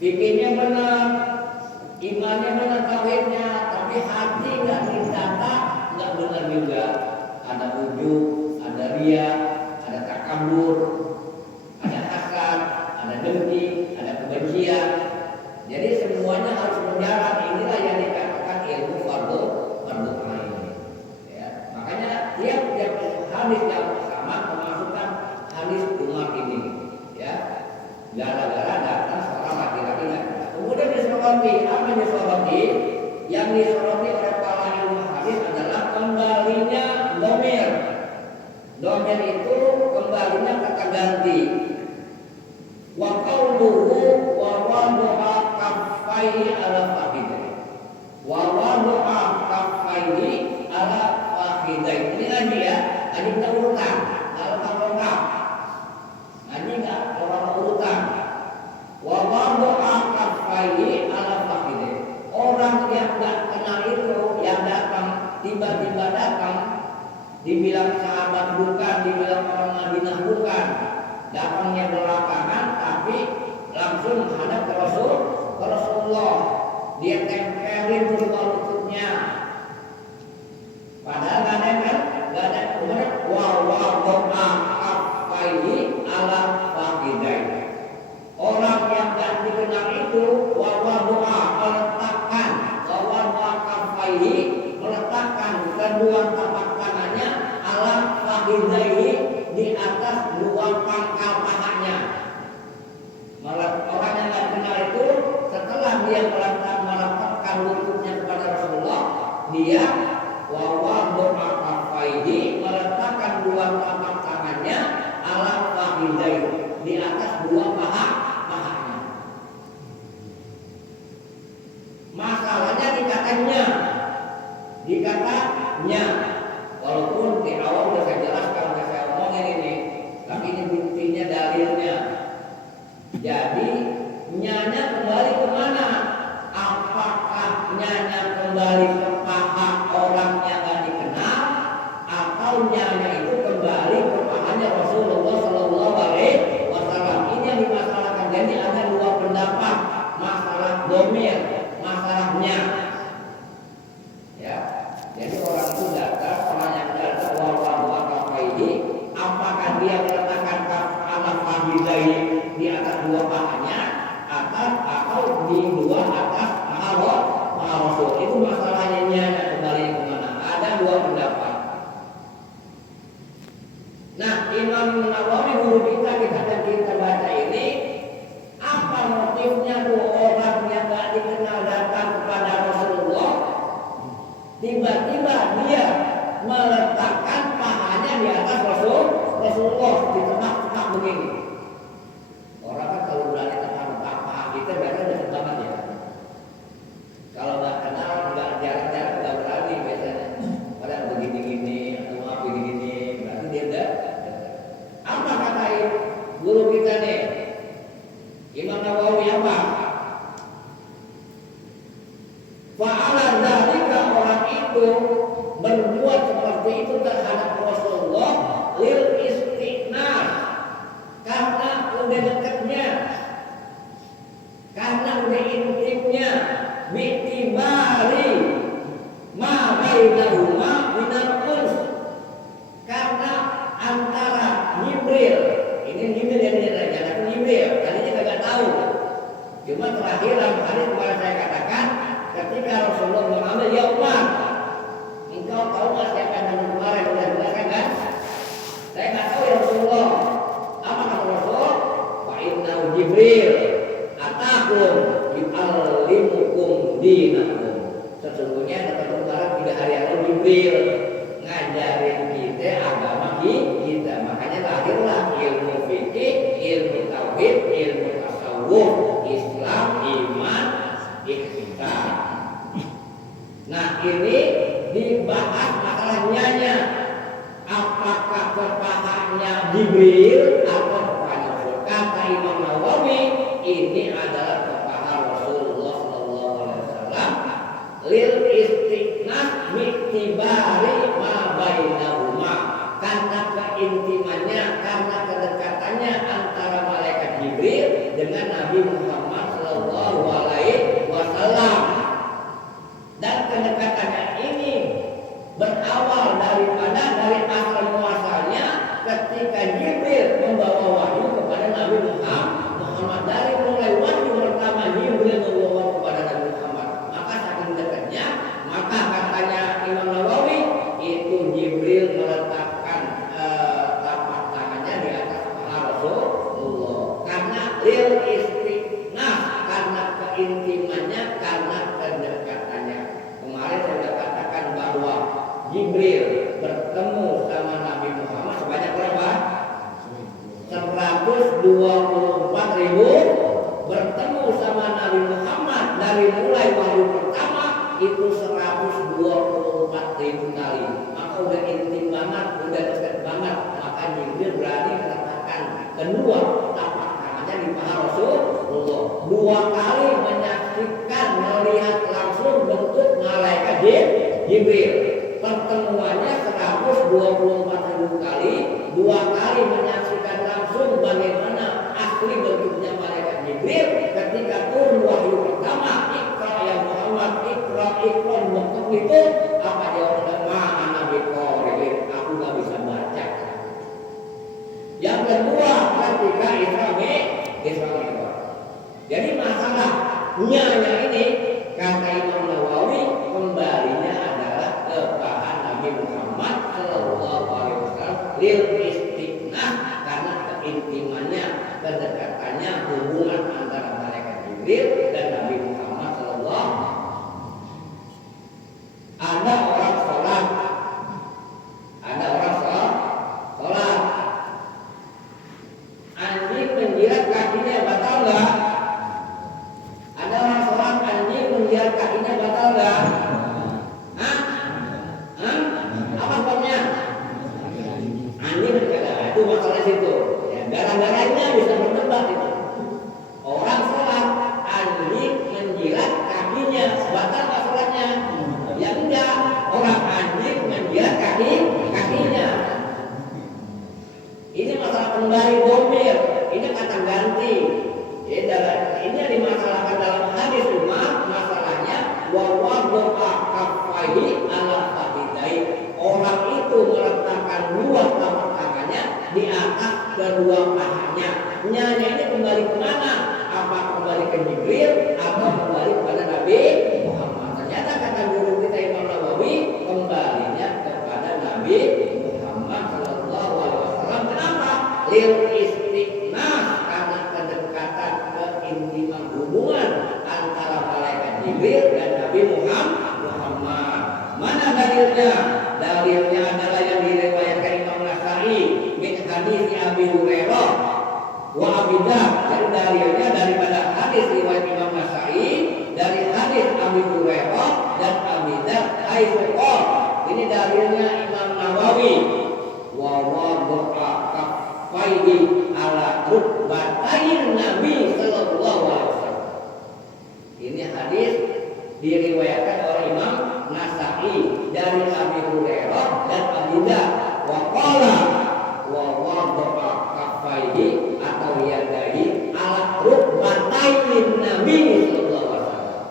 bikinnya benar, imannya benar, tauhidnya, tapi hati nggak ditata, nggak benar juga. Ada ujub, ada ria, ada takabur, ada hasad, ada dengki, ada kebencian. Jadi semuanya harus berjalan. Inilah yang dikatakan ilmu fardu ain. Ya, makanya tiap hadis yang sama memasukkan hadis Umar ini. Ya, gara-gara datang seorang laki-laki. Kemudian disoroti, apa yang disoroti? Yang disoroti oleh para ilmu hadis adalah kembalinya domir. Domir itu kembalinya kata ganti. Wa qauluhu wa wada'a kaffaihi ala fakhidaihi. Wa wada'a kaffaihi ala fakhidaihi. Ini lagi ya, tadi kita urutan. Kalau lengkap. Ini enggak orang urutan. Wa wada'a kaffaihi ala fakhidaihi. Orang yang enggak kenal itu yang datang tiba-tiba datang dibilang sahabat bukan, dibilang orang Madinah bukan. Datangnya belakangan tapi langsung menghadap ke Rasulullah. Dia tempelin kedua lututnya. Padahal gak ada kemudian wa doa afaihi ala fakhidaihi. Orang yang gak dikenal itu wa doa meletakkan meletakkan kedua tapak tangannya ala fakhidaihi di atas dua pangkal pahanya. Orang yang tidak kenal itu setelah dia meletakkan lututnya kepada Rasulullah, dia wawadha kaffaihi meletakkan dua tapak tangannya ala fakhidaihi di atas dua pahanya. Masalahnya dikatanya, walaupun di awal sudah saya jelaskan, saya omongin ini, tapi ini buktinya, dalilnya. Jadi nyanya kembali kemana? Apakah nyanya kembali ke paha orang yang gak dikenal, atau nyanya itu kembali ke pahanya Rasulullah Sallallahu Alaihi Wasallam? Ini yang dimasalahkan. Jadi ada dua pendapat, masalah domir, masalahnya. Ya, jadi orang itu datang, orang yang datang wa kaffaihi, apakah dia meletakkan ala fakhidaihi di atas dua pahanya atau di dua atas paha Rasul? Itu masalahnya nyanya kembali kemana? Ada dua pendapat. Nah, Imam Nawawi guru kita baca ini, apa motifnya tuh orang yang gak dikenal datang kepada Rasulullah, tiba-tiba dia meletakkan pahanya di atas Rasulullah di tengah-tengah begini. Orang kan kalau berani letak paha kita biasanya udah banget ya. Kalau nggak kenal, nggak jarang-jarang nggak berani biasanya. Padahal begini-gini atau apa begini-gini, berarti dia udah. Apa kata guru kita nih, Imam Nawawi apa? Fa'ala dzalika, orang itu berbuat seperti itu terhadap Rasulullah lil istiqnas, karena udah dekatnya, karena udah intimnya, bi'tibari ma bainahuma minal uns, karena antara Jibril, ini Jibril yang jangan Jibril, tadinya kagak tahu, cuma terakhir dalam hadis kemarin saya katakan, ketika Rasulullah mengambil, ya Umar, engkau tahu nggak siapa yang nabi kemarin udah jelaskan kan? Saya nggak tahu ya Rasulullah. Apa kata Rasul? Fa innahu Jibril atakum yu'allimukum dinakum. Sesungguhnya kata Umar 3 hari yang lalu Jibril ngajarin kita agama kita. Makanya lahirlah ilmu fikih, ilmu tauhid, ilmu tasawuf, Islam, iman, ihsan. Nah, ini dibahas masalahnya, apakah kepahanya Jibril atau kepaha Rasul? Kata Imam Nawawi, ini adalah kepaha Rasulullah Sallallahu Alaihi Wasallam lil istiqnas mi'tibari ma bainahuma, karena keintimannya, karena kedekatannya antara malaikat Jibril dengan Nabi Muhammad Sallallahu 2 kali menyaksikan melihat langsung bentuk malaikat Jibril. Pertemuannya 124.000 kali, 2 kali menyaksikan langsung bagaimana asli bentuknya malaikat Jibril ketika turun wahyu pertama, Iqra ya Muhammad, Iqra bentuk itu apa jawabannya? Ma'ana biqari, aku gak bisa baca. Yang kedua ketika Isra Mi'raj. Jadi masalahnya ini kata Imam Nawawi kembalinya adalah kepada Nabi Muhammad Shallallahu Alaihi Wasallam lil istiqnah, karena keintimannya, kedekatannya, hubungan antara malaikat Jibril dan Nabi Muhammad Shallallahu. Ada orang sholat, anjing menjilat kakinya batal nggak? Ada orang sholat anjing menjilat kakinya batal nggak? Hah? Apa sebabnya? Anjing berkata itu masalah situ. Ya, gara-garanya bisa berdebat itu. Orang sholat anjing menjilat kakinya batal nggak sholatnya? Ya enggak. Orang anjing menjilat kakinya. Ini masalah kembali domir, ini kata ganti. Ini dimasalahkan dalam hadis umat, masalahnya wawadhu kaffaihi ala fakhidai. Orang itu meletakkan 2 telapak tangannya di atas kedua pahanya. Nyanya ini kembali kemana? Apa kembali ke Jibril atau kembali kepada Nabi Muhammad? Ternyata kata guru kita Imam Nawawi kembalinya kepada Nabi Muhammad Sallallahu Alaihi Wasallam. Kenapa? Lil istiqnah, karena kedekatan, keintiman hubungan antara malaikat Jibril dan Nabi Muhammad. Mana dalilnya? Dalilnya adalah yang diriwayatkan Imam Nasai min hadis Abi Hurairah wa Abidah. Jadi dalilnya daripada hadis riwayat Imam Nasai dari hadis Abi Hurairah dan Abidah Aisyah. Ini dalilnya Imam Nawawi. Wa wadha kaffaihi ala rukbatain Nabi sallallahu alaihi wasallam. Ini hadis diriwayatkan oleh Imam Nasai dari Abi Hurairah dan Abidah. Wa qala wa wadha kaffaihi atau yadaihi ala rukbatain Nabi sallallahu alaihi wasallam.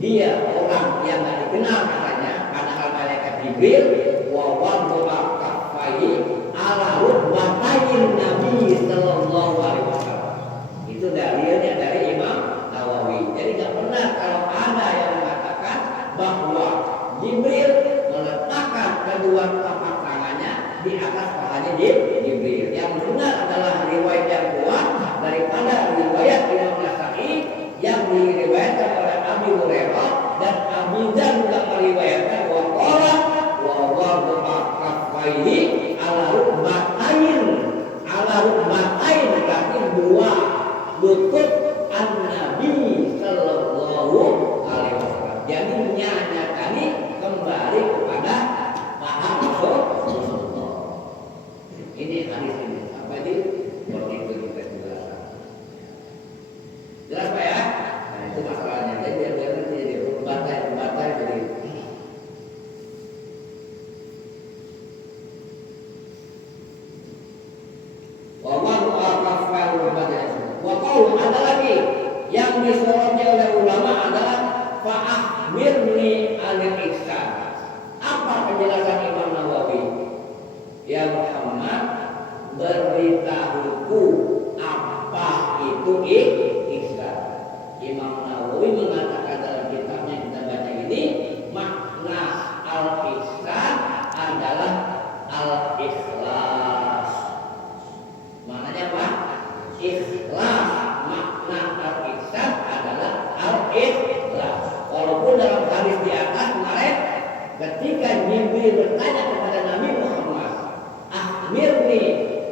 Dia orang yang tidak dikenal katanya, padahal malaikat Jibril. Wa wadha kaffaihi ala rukbatain Nabi sallallahu alaihi wasallam. Itu dalilnya dari Imam Nawawi. Jadi tidak benar kalau ada yang mengatakan bahwa Jibril meletakkan kedua telapak tangannya di atas pahanya Jibril. Yang benar adalah riwayat yang kuat daripada riwayat Imam Nasai yang diriwayatkan oleh Abi Hurairah dan Abidah juga meriwayatkan wa qala wa wadha kaffaihi ala rukbatain berarti 2 lutut an-Nabi sallallahu alaihi wasallam. Jadi nyatanya kembali kepada paha Rasulullah. Ini hadis ini apa ini? Seperti itu kita jelaskan. Jelas Pak ya? Nah itu masalahnya. Jadi biar nanti jadi pembatai jadi. Wakau ada lagi yang disorotnya oleh ulama adalah fa'akhbirni anil ihsan. Apa penjelasan Imam Nawawi? Ya Muhammad, beritahuku apa itu ihsan. Imam Nawawi mengatakan dalam kitabnya kita baca ini, makna al-ihsan adalah al-ikhlas. Maknanya apa? Ikhlas. Makna al-ihsan adalah al-ikhlas. Walaupun dalam hadis di atas kemarin ketika Jibril bertanya kepada Nabi Muhammad, akhbirni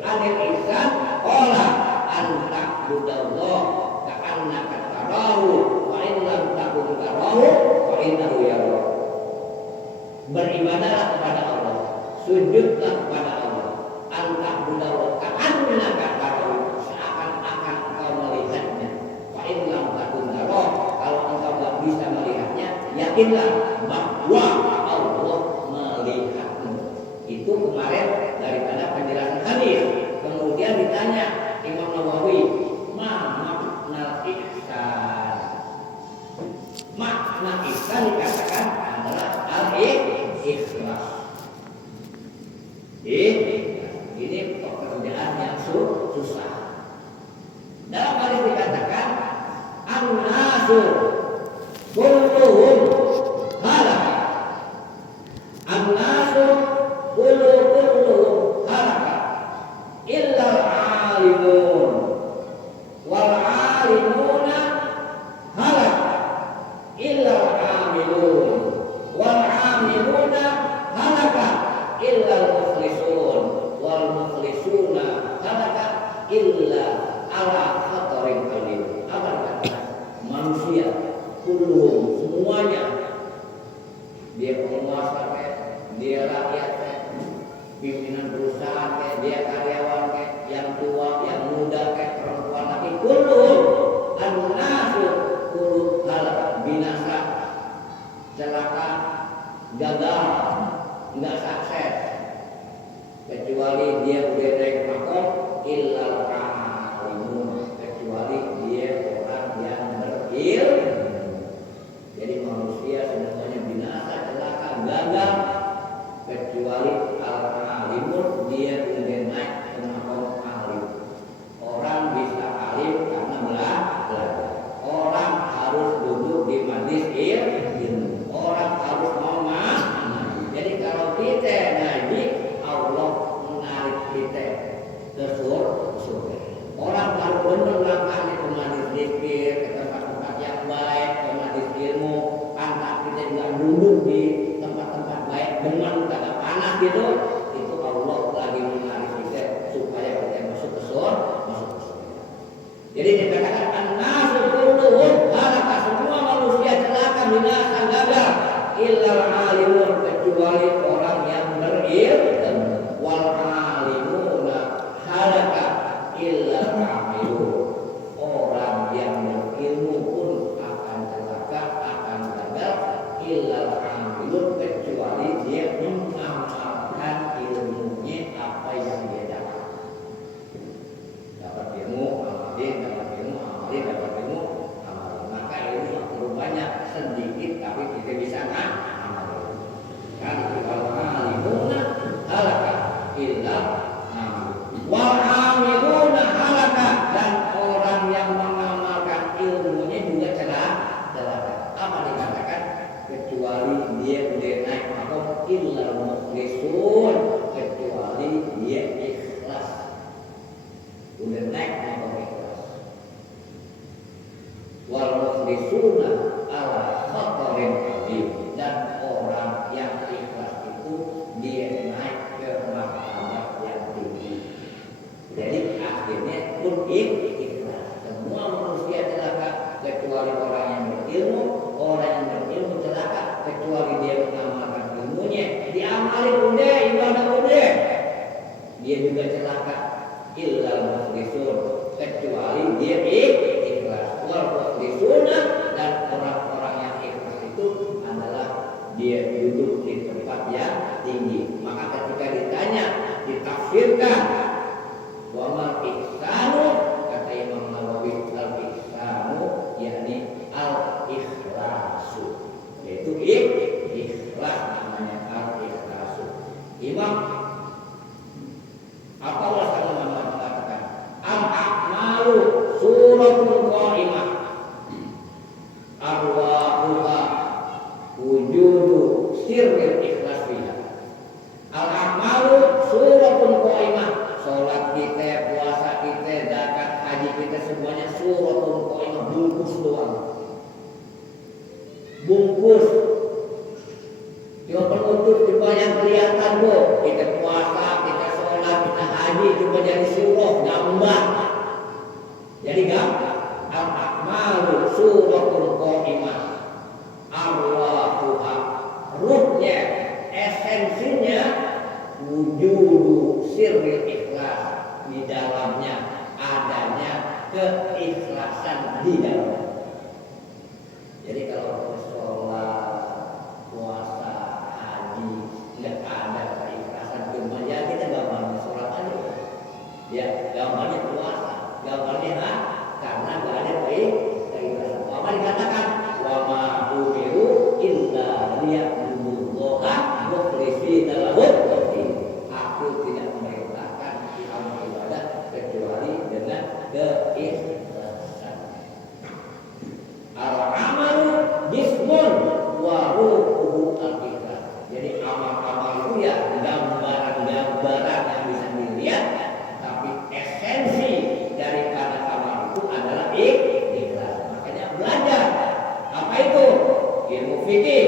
anil ihsan, qala an ta'budallah ka'annaka tarahu yakinlah bahwa Allah melihatmu. Itu kemarin daripada penjelasan hadis. Kemudian ditanya Imam Nawawi, makna ihsan. Makna ihsan dikatakan adalah al-ikhlas. Ini pekerjaan yang susah. Dalam hadis dikatakan an-nasu kulluhum halaka. An-nasu kulluhum halaka illa al-alimun wal alimuna halaka illa al-amilun wal amiluna halaka illa al-muflisun wal muflisuna halaka illa ala khatarin qalim. Apa kata manusia kulluhum semuanya, dia penguasa kayak, dia rakyat kayak, pimpinan perusahaan kayak, dia karyawan kayak, yang tua, yang muda kayak, perempuan lagi, kulluhum an-nasu kulluhum halak, binasa, celaka, gagal, enggak sukses, kecuali dia udah naik makom illal alimun, kecuali dia orang yang berilmu. Jadi manusia semuanya binasa, celaka, gagal, kecuali al-alimun, dia udah naik ke makom alim. Orang bisa alim karena belajar. Orang harus duduk di majelis ilmu. Orang harus mau ngaji. Jadi kalau kita ngaji, Allah menarik kita ke surga. Orang harus benar langkahnya ke majelis zikir, ke tempat-tempat yang baik, ke majelis ilmu. Pantat kita juga duduk di tempat-tempat baik, dengan kagak panas gitu. Itu Allah lagi menarik kita supaya kita masuk ke surga. Jadi dikatakan an-nasu kulluhum halaka, semua manusia celaka, binasa, gagal, illal alimun, kecuali orang yang berilmu, wal alimuna halaka illal amilun, orang yang berilmu pun akan celaka, akan gagal, illal amilun, kecuali dia mengamalkan ilmunya apa yang dia dapat. Dapat ilmu, amalin, dapat ilmu, amalin, dapat ilmu, amalin. Maka ilmu perlu banyak, sedikit tapi kita bisa amalin. Kan kalau alimuna halaka illa wal amiluna halaka, dan orang yang mengamalkan ilmunya juga celaka. Apa dikatakan? Kecuali dia udah naik makom illa muflisun, kecuali dia ikhlas. Udah naik makom ikhlas. Wal muflisuna ala khatarin qadim, dan orang yang ikhlas itu dia naik ke martabat yang tinggi. Jadi akhirnya pun ikhlas. Semua manusia celaka kecuali orang yang berilmu. Orang yang berilmu celaka kecuali dia mengamalkan ilmunya. Diamalin udah, ibadah udah, dia juga celaka. Illal muflisun, kecuali dia ikhlas. Wal muflisuna, dan orang-orang yang ikhlas itu adalah dia duduk di tempat yang tinggi. Maka ketika ditanya, ditafsirkan wa mal ihsanu, kata Imam Nawawi, al ihsanu yakni al ikhlasu, yaitu ikhlas, namanya al ikhlasu. Imam apa Allah SWT mengatakan al a'malu suratun qa'imah arwahuha wujudu sirril ikhlas fiha. Al a'malu suratun qa'imah, sholat kita, puasa kita, zakat, haji kita, semuanya suratun qa'imah, bungkus doang. Bungkus. Cuma penutup cuma yang kelihatan kok. Kita puasa, kita sholat, kita haji, cuma jadi surah, gambar. Jadi gambar. Al-a'malu suratul qa'imah arwahuha, ruhnya, esensinya wujudu sirril ikhlas, di dalamnya adanya keikhlasan di dalamnya. Jadi kalau sholat, fikih,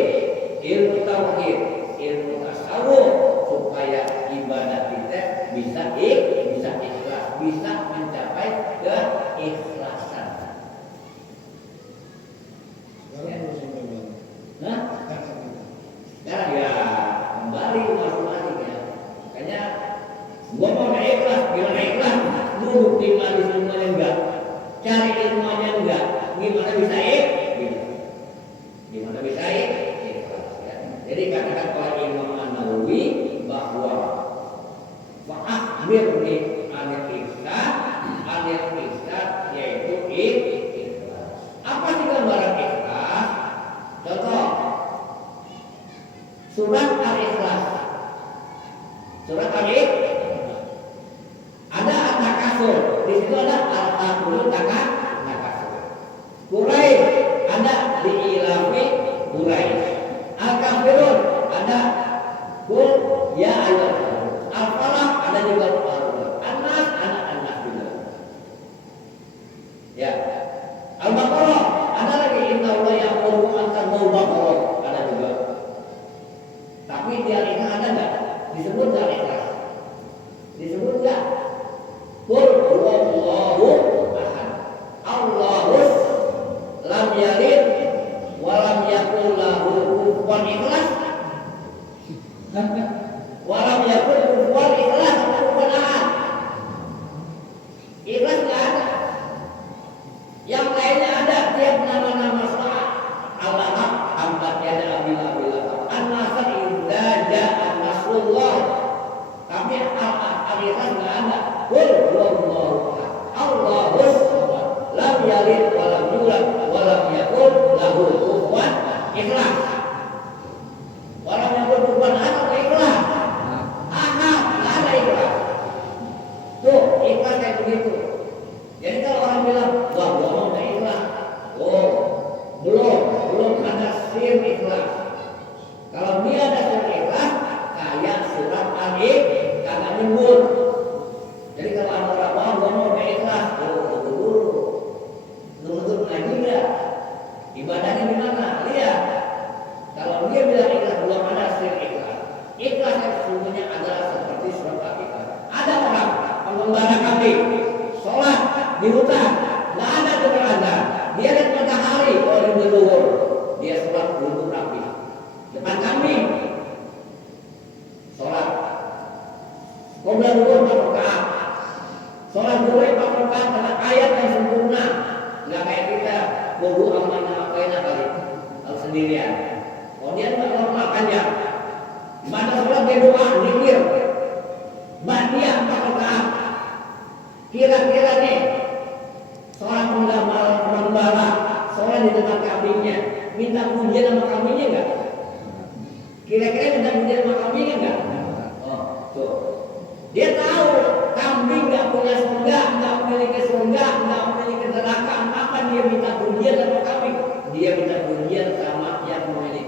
ilmu tauhid, ilmu tasawuf, supaya ibadah kita bisa ikhlas, bisa mencapai keikhlasan. Nah, sekarang ya kembali masing-masing ya. Makanya gua mau ikhlas, gimana ikhlas? Lu bukti mali semuanya enggak, cari ilmunya enggak, gimana bisa gimana bisa ikhlas ya. Jadi katakan oleh Imam An-Nawawi bahwa fa'akhbir bi anil ihsan yaitu ikhlas. Apa sih gambaran ikhlas? Contoh surat Al-Ikhlas. Surat Al-Ikhlas ada takasur, di situ ada al-taqul takasur. Quraisy ada di ilafi Quraisy. Al-kafirun ada qul ya ayyuhal. Al-falaq ada juga An-nas ada An-nas juga. Ya. Al-Baqarah ada lagi innallaha ya'muru an tarfa'u baqarah ada juga. Tapi di Al-Ikhlas ada enggak? Disebut enggak ikhlas? Disebut enggak? Qul huwallahu ahad. Allahus lam yalid wa lam yakul lahu kufuwan ikhlas. Wa lam yakul kufuwan ikhlas atau kufuwan ahad. Ikhlas enggak ada. Yang lainnya ada tiap nama-nama salat. Allah hamdat yada bila an-nasr idza ja'a nasrullah. Tapi al-ikhlas enggak ada. Qul huwallahu ahad. Allahus lam yalid wa lam yulad wa lam yakul lahu kufuwan ikhlas. Wa lam yakul kufuwan ahad ikhlas. Ahad enggak ada ikhlas. Tuh, ikhlas kayak begitu. Jadi kalau orang bilang, wah gua mau enggak ikhlas. Oh, belum ada sir ikhlas. Kalau dia ada sir ikhlas, kayak surat Al-Ikhlas kagak nyebut. Jadi kalau ada orang wah gua mau enggak ikhlas, tunggu lagi enggak? Ibadahnya di mana? Lihat. Kalau dia bilang ikhlas belum ada sir ikhlas. Ikhlas yang sesungguhnya adalah seperti surat Al-Ikhlas. Ada orang penggembala kambing, sholat di hutan, nggak ada keberatan. Dia lihat matahari, oh di luhur, dia sholat duduk rapi depan kambing, sholat. Qobla luhur 4 rakaat, sholat dulu 4 rakaat dengan ayat yang sempurna, nggak kayak kita bobo aman ngapain kali, kalau sendirian. Oh dia nggak normal panjang. Mana sholat dia doa, zikir, dia 4 rakaat. Kira-kira nih seorang penggembala seorang di dekat kambingnya minta pujian sama kambingnya enggak? Kira-kira minta pujian sama kambingnya enggak? Oh, tuh. Dia tahu kambing enggak punya surga, enggak memiliki surga, enggak memiliki neraka. Apa dia minta pujian sama kambing? Dia minta pujian sama yang memiliki